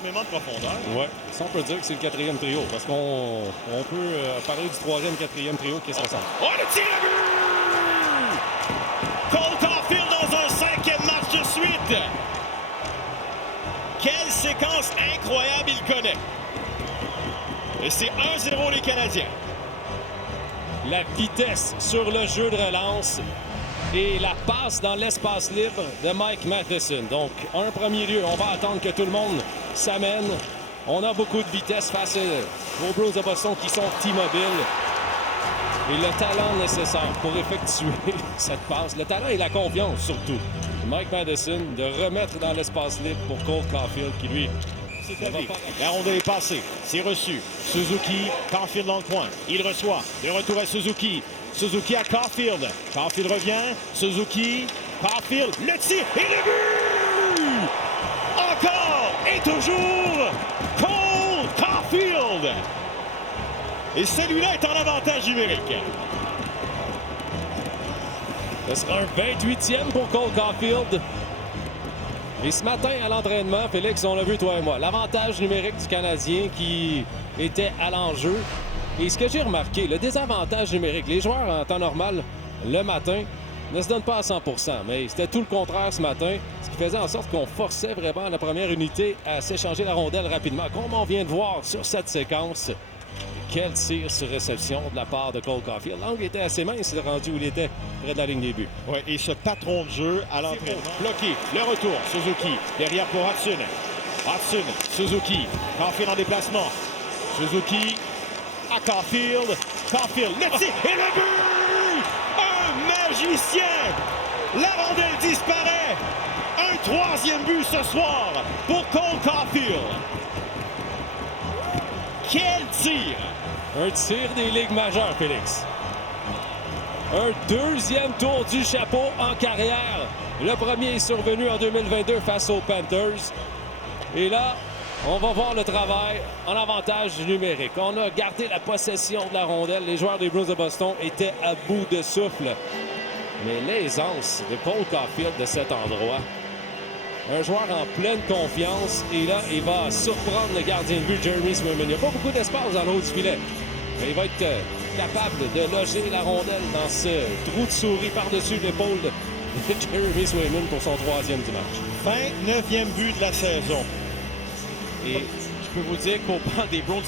Énormément de profondeur. Oui, ça on peut dire que c'est le quatrième trio, parce qu'on peut parler du troisième, quatrième trio qui se ressemble. Oh, le tir à but! Cole Caulfield dans un 5e match de suite. Quelle séquence incroyable il connaît. Et c'est 1-0 les Canadiens. La vitesse sur le jeu de relance et la passe dans l'espace libre de Mike Matheson. Donc, en premier lieu, on va attendre que tout le monde s'amène. On a beaucoup de vitesse face aux Bruins de Boston qui sont immobiles. Et le talent nécessaire pour effectuer cette passe, le talent et la confiance surtout. Mike Matheson de remettre dans l'espace libre pour Cole Caulfield qui lui... La rondelle est passée, c'est reçu. Suzuki, Caulfield dans le coin. Il reçoit, le retour à Suzuki. Suzuki à Caulfield. Caulfield revient, Suzuki, Caulfield, le tir et le but! Encore et toujours, Cole Caulfield! Et celui-là est en avantage numérique. Ce sera un 28e pour Cole Caulfield. Et ce matin, à l'entraînement, Félix, on l'a vu, toi et moi, l'avantage numérique du Canadien qui était à l'enjeu. Et ce que j'ai remarqué, le désavantage numérique, les joueurs en temps normal, le matin, ne se donnent pas à 100%. Mais c'était tout le contraire ce matin, ce qui faisait en sorte qu'on forçait vraiment la première unité à s'échanger la rondelle rapidement. Comme on vient de voir sur cette séquence, quel tir sur réception de la part de Cole Caulfield. L'angle était assez mince, il est rendu où il était près de la ligne des buts. Ouais, et ce patron de jeu à l'entraînement. Bloqué, le retour, Suzuki, derrière pour Hudson. Hudson, Suzuki, Caulfield en déplacement. Suzuki à Caulfield. Caulfield, le tir et le but! Un magicien! La rondelle disparaît. Un 3e but ce soir pour Cole Caulfield. Quel tir! Un tir des ligues majeures, Félix. Un 2e tour du chapeau en carrière. Le premier est survenu en 2022 face aux Panthers. Et là, on va voir le travail en avantage numérique. On a gardé la possession de la rondelle. Les joueurs des Bruins de Boston étaient à bout de souffle. Mais l'aisance de Cole Caulfield de cet endroit. Un joueur en pleine confiance. Et là, il va surprendre le gardien de but, Jeremy Swayman. Il n'y a pas beaucoup d'espace dans le haut du filet. Mais il va être capable de loger la rondelle dans ce trou de souris par-dessus l'épaule de Jeremy Swayman pour son 3e du match. 29e but de la saison. Et je peux vous dire qu'au banc des Bruins,